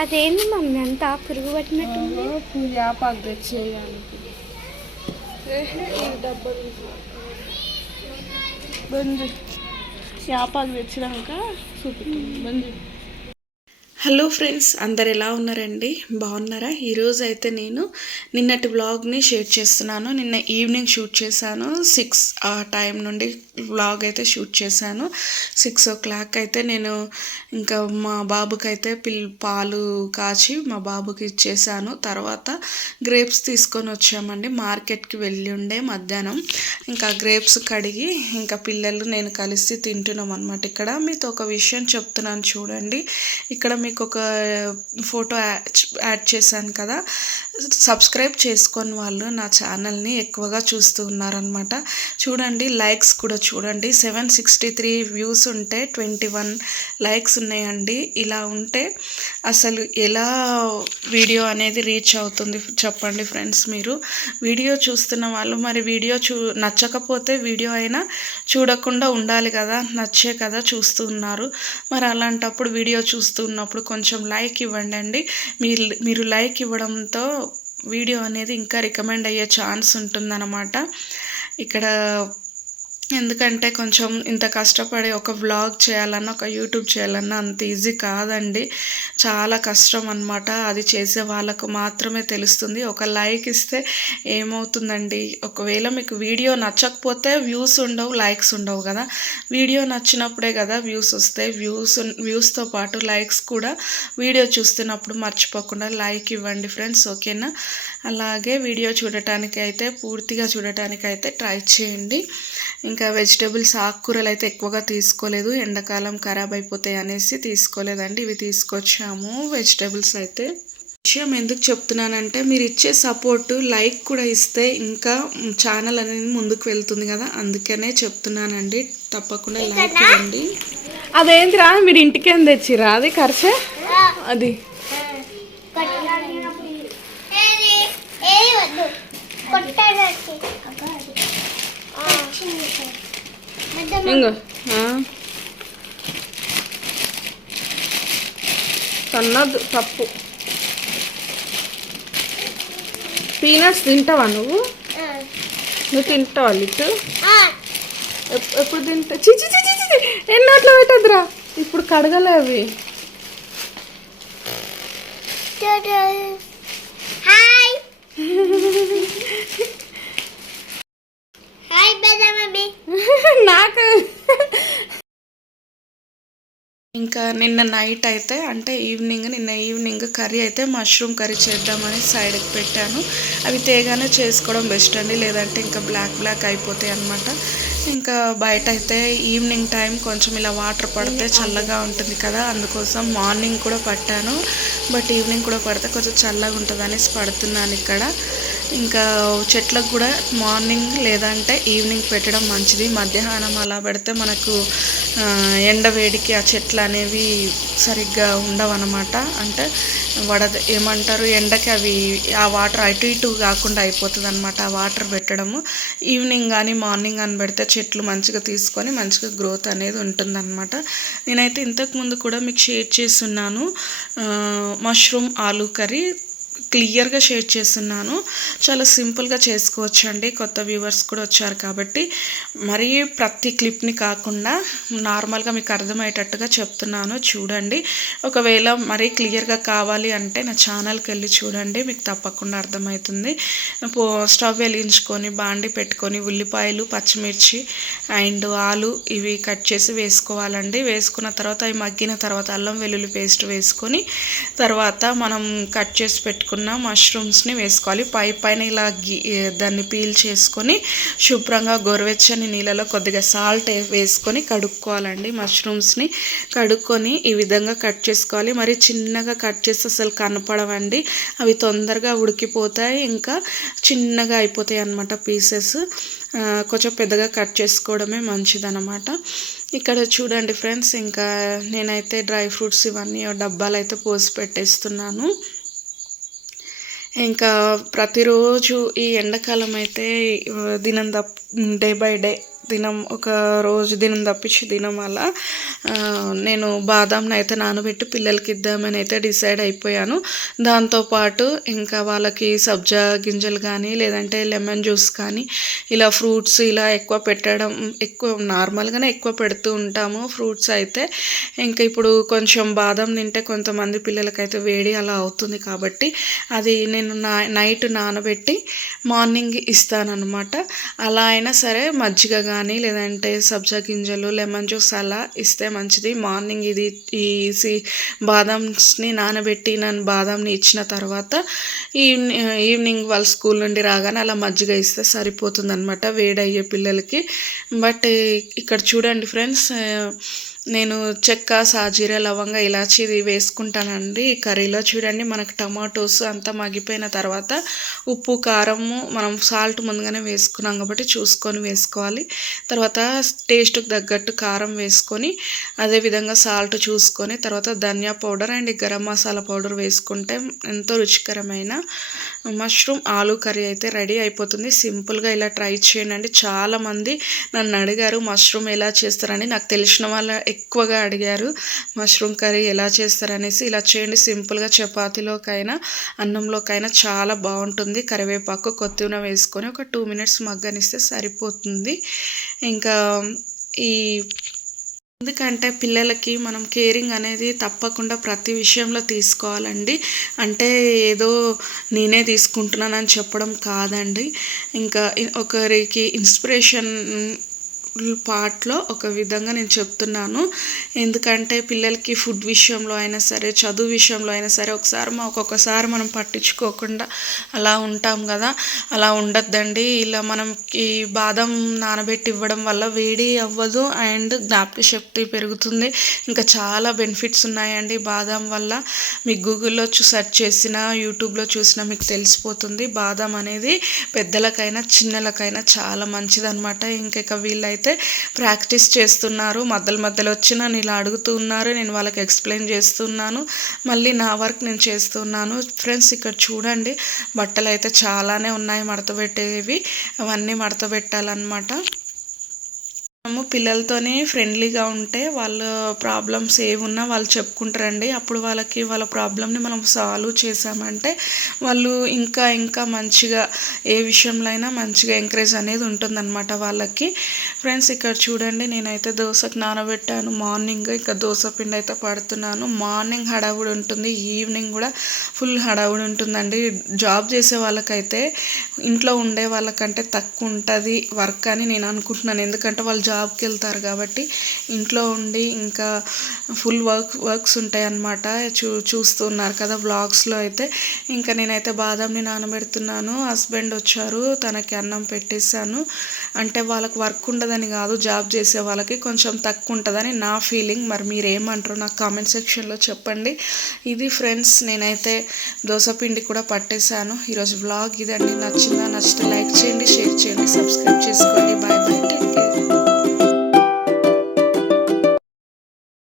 అదేంటి మమ్మీ అంతా పురుగు పట్టినట్టు యాపాకు తెచ్చేయడానికి డబ్బలు. బంద్. తెచ్చినాక చూపుతుంది బంద్. హలో ఫ్రెండ్స్ అందరు ఎలా ఉన్నారండి? బాగున్నారా? ఈరోజు అయితే నేను నిన్నటి వ్లాగ్ని షేర్ చేస్తున్నాను. నిన్న ఈవినింగ్ షూట్ చేశాను. సిక్స్ ఆ టైం నుండి వ్లాగ్ అయితే షూట్ చేశాను. సిక్స్ ఓ క్లాక్ అయితే నేను ఇంకా మా బాబుకి అయితే పిల్ పాలు కాచి మా బాబుకి ఇచ్చేసాను తర్వాత గ్రేప్స్ తీసుకొని వచ్చామండి. మార్కెట్కి వెళ్ళి ఉండే మధ్యాహ్నం. ఇంకా గ్రేప్స్ కడిగి ఇంకా పిల్లలు నేను కలిసి తింటున్నాం అనమాట ఇక్కడ మీతో ఒక విషయం చెప్తున్నాను చూడండి. ఇక్కడ మీకు ఒక ఫోటో యాడ్ చేశాను కదా. సబ్స్క్రైబ్ చేసుకొని వాళ్ళు నా ఛానల్ని ఎక్కువగా చూస్తూ ఉన్నారనమాట చూడండి లైక్స్ కూడా చూడండి. సెవెన్ సిక్స్టీ త్రీ వ్యూస్ ఉంటే ట్వంటీ వన్ లైక్స్ ఉన్నాయండి. ఇలా ఉంటే అసలు ఎలా వీడియో అనేది రీచ్ అవుతుంది చెప్పండి ఫ్రెండ్స్ మీరు. వీడియో చూస్తున్న వాళ్ళు మరి వీడియో చూ నచ్చకపోతే వీడియో అయినా చూడకుండా ఉండాలి కదా. నచ్చే కదా చూస్తూ ఉన్నారు. మరి అలాంటప్పుడు వీడియో చూస్తున్నప్పుడు ఉన్నప్పుడు కొంచెం లైక్ ఇవ్వండి అండి మీరు మీరు లైక్ ఇవ్వడంతో వీడియో అనేది ఇంకా రికమెండ్ అయ్యే ఛాన్స్ ఉంటుందన్నమాట. ఇక్కడ ఎందుకంటే కొంచెం ఇంత కష్టపడి ఒక వ్లాగ్ చేయాలన్నా ఒక యూట్యూబ్ చేయాలన్నా అంత ఈజీ కాదండి. చాలా కష్టం అనమాట అది చేసే వాళ్ళకు మాత్రమే తెలుస్తుంది. ఒక లైక్ ఇస్తే ఏమవుతుందండి? ఒకవేళ మీకు వీడియో నచ్చకపోతే వ్యూస్ ఉండవు లైక్స్ ఉండవు కదా. వీడియో నచ్చినప్పుడే కదా వ్యూస్ వస్తాయి వ్యూస్ వ్యూస్తో పాటు లైక్స్ కూడా వీడియో చూస్తున్నప్పుడు మర్చిపోకుండా లైక్ ఇవ్వండి ఫ్రెండ్స్ ఓకేనా? అలాగే వీడియో చూడటానికి అయితే పూర్తిగా చూడటానికి అయితే ట్రై చేయండి. ఇంకా వెజిటేబుల్స్ ఆకుకూరలు అయితే ఎక్కువగా తీసుకోలేదు. ఎండాకాలం ఖరాబ్ అయిపోతాయి అనేసి తీసుకోలేదండి. ఇవి తీసుకొచ్చాము వెజిటేబుల్స్ అయితే. విషయం ఎందుకు చెప్తున్నానంటే మీరు ఇచ్చే సపోర్ట్ లైక్ కూడా ఇస్తే ఇంకా ఛానల్ అనేది ముందుకు వెళ్తుంది కదా. అందుకనే చెప్తున్నానండి. తప్పకుండా లైక్ ఇవ్వండి. అదేంటిరా మీరు ఇంటికేం తెచ్చిరా అది ఖర్చే? అది. ఆ. సన్నద్దు తప్పు పీనట్స్ తింటావా నువ్వు? నువ్వు తింటావా లిట్టు? ఎప్- ఎప్పుడు తింటా? చిచి చిచి చిచి ఎన్నోట్లో పెట్టద్దురా? ఇప్పుడు కడగలే అవి. హాయ్. హాయ్ పెద్ద మమ్మీ నాకు ఇంకా నిన్న నైట్ అయితే అంటే ఈవినింగ్ నిన్న ఈవినింగ్ కర్రీ అయితే మష్రూమ్ కర్రీ చేద్దామని సైడ్కి పెట్టాను. అవి తేగానే చేసుకోవడం బెస్ట్ అండి లేదంటే ఇంకా బ్లాక్ బ్లాక్ అయిపోతాయి అనమాట ఇంకా బయట అయితే ఈవినింగ్ టైం కొంచెం ఇలా వాటర్ పడితే చల్లగా ఉంటుంది కదా అందుకోసం మార్నింగ్ కూడా పట్టాను. బట్ ఈవినింగ్ కూడా పడితే కొంచెం చల్లగా ఉంటుంది అనేసి పడుతున్నాను ఇక్కడ. ఇంకా చెట్లకు కూడా మార్నింగ్ లేదంటే ఈవినింగ్ పెట్టడం మంచిది. మధ్యాహ్నం అలా పెడితే మనకు ఎండ వేడికి ఆ చెట్లు అనేవి సరిగ్గా ఉండవన్నమాట. అంటే వడ ఏమంటారు ఎండకి అవి ఆ వాటర్ అటు ఇటు కాకుండా అయిపోతుంది అనమాట ఆ వాటర్ పెట్టడము ఈవినింగ్ కానీ మార్నింగ్ కానీ పెడితే చెట్లు మంచిగా తీసుకొని మంచిగా గ్రోత్ అనేది ఉంటుందన్నమాట. నేనైతే ఇంతకుముందు కూడా మీకు షేర్ చేస్తున్నాను. మష్రూమ్ ఆలూ కర్రీ క్లియర్గా షేర్ చేస్తున్నాను. చాలా సింపుల్గా చేసుకోవచ్చు అండి కొత్త వ్యూవర్స్ కూడా వచ్చారు కాబట్టి. మరీ ప్రతి క్లిప్ని కాకుండా నార్మల్గా మీకు అర్థమయ్యేటట్టుగా చెప్తున్నాను. చూడండి. ఒకవేళ మరీ క్లియర్గా కావాలి అంటే నా ఛానల్కి వెళ్ళి చూడండి. మీకు తప్పకుండా అర్థమవుతుంది. స్టవ్ వెలిగించుకొని బాండి పెట్టుకొని ఉల్లిపాయలు పచ్చిమిర్చి అండ్ ఆలు ఇవి కట్ చేసి వేసుకోవాలండి. వేసుకున్న తర్వాత అవి మగ్గిన తర్వాత అల్లం వెల్లుల్లి పేస్ట్ వేసుకొని తర్వాత మనం కట్ చేసి పెట్టుకున్న మష్రూమ్స్ని వేసుకోవాలి. పై పైన ఇలా దాన్ని పీల్ చేసుకొని శుభ్రంగా గోరువెచ్చని నీళ్ళలో కొద్దిగా సాల్ట్ వేసుకొని కడుక్కోవాలండి. మష్రూమ్స్ని కడుక్కొని ఈ విధంగా కట్ చేసుకోవాలి. మరి చిన్నగా కట్ చేసి అసలు కనపడవండి. అవి తొందరగా ఉడికిపోతాయి. ఇంకా చిన్నగా అయిపోతాయి అన్నమాట పీసెస్ కొంచెం పెద్దగా కట్ చేసుకోవడమే మంచిదన్నమాట. ఇక్కడ చూడండి ఫ్రెండ్స్ ఇంకా నేనైతే డ్రై ఫ్రూట్స్ ఇవన్నీ డబ్బాలు అయితే పోసి పెట్టేస్తున్నాను. ఇంకా ప్రతిరోజు ఈ ఎండాకాలం అయితే దినం తప్ డే బై డే దినం ఒక రోజు దినం తప్పించి దినం అలా నేను బాదాంని అయితే నానబెట్టి పిల్లలకి ఇద్దామని అయితే డిసైడ్ అయిపోయాను. దాంతోపాటు ఇంకా వాళ్ళకి సబ్జా గింజలు కానీ లేదంటే లెమన్ జ్యూస్ కానీ ఇలా ఫ్రూట్స్ ఇలా ఎక్కువ పెట్టడం ఎక్కువ నార్మల్గానే ఎక్కువ పెడుతూ ఉంటాము ఫ్రూట్స్ అయితే. ఇంకా ఇప్పుడు కొంచెం బాదం తింటే కొంతమంది పిల్లలకైతే వేడి అలా అవుతుంది కాబట్టి అది నేను నా నైట్ నానబెట్టి మార్నింగ్ ఇస్తానన్నమాట. అలా అయినా సరే మజ్జిగ కానీ కానీ లేదంటే సబ్జా గింజలు లెమన్ జ్యూస్ అలా ఇస్తే మంచిది. మార్నింగ్ ఇది ఈ సి బాదాంస్ని నానబెట్టి నన్ను బాదాంని ఇచ్చిన తర్వాత ఈవినింగ్ ఈవినింగ్ వాళ్ళ స్కూల్ నుండి రాగానే అలా మజ్జిగ ఇస్తే సరిపోతుంది అనమాట వేడయ్యే పిల్లలకి. బట్ ఇక్కడ చూడండి ఫ్రెండ్స్ నేను చెక్క సాజీర లవంగ ఇలాచి ఇది వేసుకుంటానండి. ఈ కర్రీలో చూడండి మనకు టమాటోస్ అంతా మగ్గిపోయిన తర్వాత ఉప్పు కారము మనం సాల్ట్ ముందుగానే వేసుకున్నాం కాబట్టి చూసుకొని వేసుకోవాలి. తర్వాత టేస్ట్కి తగ్గట్టు కారం వేసుకొని అదేవిధంగా సాల్ట్ చూసుకొని తర్వాత ధనియా powder and garam masala powder వేసుకుంటే ఎంతో రుచికరమైన మష్రూమ్ ఆలు కర్రీ అయితే రెడీ అయిపోతుంది. సింపుల్గా ఇలా ట్రై చేయండి. చాలామంది నన్ను అడిగారు మష్రూమ్ ఎలా చేస్తారని? నాకు తెలిసిన వాళ్ళ ఎక్కువగా అడిగారు మష్రూమ్ కర్రీ ఎలా చేస్తారనేసి ఇలా చేయండి. సింపుల్గా చపాతీలోకైనా అన్నంలోకైనా చాలా బాగుంటుంది. కరివేపాకు కొత్తిమీర వేసుకొని ఒక టూ మినిట్స్ మగ్గనిస్తే సరిపోతుంది. ఇంకా ఈ ఎందుకంటే పిల్లలకి మనం కేరింగ్ అనేది తప్పకుండా ప్రతి విషయంలో తీసుకోవాలండి. అంటే ఏదో నేనే తీసుకుంటున్నానని చెప్పడం కాదండి. ఇంకా ఒకరికి ఇన్స్పిరేషన్ పార్ట్లో ఒక విధంగా నేను చెప్తున్నాను. ఎందుకంటే పిల్లలకి ఫుడ్ విషయంలో అయినా సరే చదువు విషయంలో అయినా సరే ఒకసారి మా ఒక్కొక్కసారి మనం పట్టించుకోకుండా అలా ఉంటాం కదా. అలా ఉండద్దండి. ఇలా మనం ఈ బాదం నానబెట్టి ఇవ్వడం వల్ల వేడి అవ్వదు అండ్ జ్ఞాపక శక్తి పెరుగుతుంది. ఇంకా చాలా బెనిఫిట్స్ ఉన్నాయండి బాదం వల్ల. మీకు గూగుల్లో చూ సెర్చ్ చేసినా యూట్యూబ్లో చూసినా మీకు తెలిసిపోతుంది. బాదం అనేది పెద్దలకైనా చిన్నలకైనా చాలా మంచిదన్నమాట. ఇంకా వీళ్ళైతే అయితే ప్రాక్టీస్ చేస్తున్నారు మధ్యలో మధ్యలో వచ్చి నన్ను ఇలా అడుగుతున్నారు నేను వాళ్ళకి ఎక్స్ప్లెయిన్ చేస్తున్నాను మళ్ళీ నా వర్క్ నేను చేస్తున్నాను. ఫ్రెండ్స్ ఇక్కడ చూడండి బట్టలు అయితే చాలానే ఉన్నాయి మడత పెట్టేవి అవన్నీ మడత పెట్టాలన్నమాట. మనము పిల్లలతోనే ఫ్రెండ్లీగా ఉంటే వాళ్ళ ప్రాబ్లమ్స్ ఏమున్నా వాళ్ళు చెప్పుకుంటారండి. అప్పుడు వాళ్ళకి వాళ్ళ ప్రాబ్లమ్ని మనం సాల్వ్ చేసామంటే వాళ్ళు ఇంకా ఇంకా మంచిగా ఏ విషయంలో అయినా మంచిగా ఎంకరేజ్ అనేది ఉంటుందన్నమాట వాళ్ళకి. ఫ్రెండ్స్ ఇక్కడ చూడండి నేనైతే దోశకు నానబెట్టాను. మార్నింగ్ ఇంకా దోశ పిండి అయితే పడుతున్నాను. మార్నింగ్ హడావుడి ఉంటుంది. ఈవినింగ్ కూడా ఫుల్ హడావుడి ఉంటుందండి. జాబ్ చేసే వాళ్ళకైతే ఇంట్లో ఉండే వాళ్ళకంటే తక్కువ ఉంటుంది వర్క్ అని నేను అనుకుంటున్నాను. ఎందుకంటే వాళ్ళు జాబ్కి వెళ్తారు కాబట్టి ఇంట్లో ఉండి ఇంకా ఫుల్ వర్క్ వర్క్స్ ఉంటాయి అన్నమాట చూ చూస్తున్నారు కదా బ్లాగ్స్లో అయితే. ఇంకా నేనైతే బాదంని నానబెడుతున్నాను. హస్బెండ్ వచ్చారు తనకి అన్నం పెట్టేశాను. అంటే వాళ్ళకి వర్క్ ఉండదని కాదు జాబ్ చేసే వాళ్ళకి కొంచెం తక్కువ ఉంటుందని నా ఫీలింగ్. మరి మీరు ఏమంటారు నాకు కామెంట్ సెక్షన్లో చెప్పండి. ఇది ఫ్రెండ్స్ నేనైతే దోశ పిండి కూడా పట్టేశాను. ఈరోజు బ్లాగ్ ఇదండి. నచ్చిందా నచ్చితే లైక్ చేయండి షేర్ చేయండి సబ్స్క్రైబ్ చేసుకోండి. Bye bye. Take care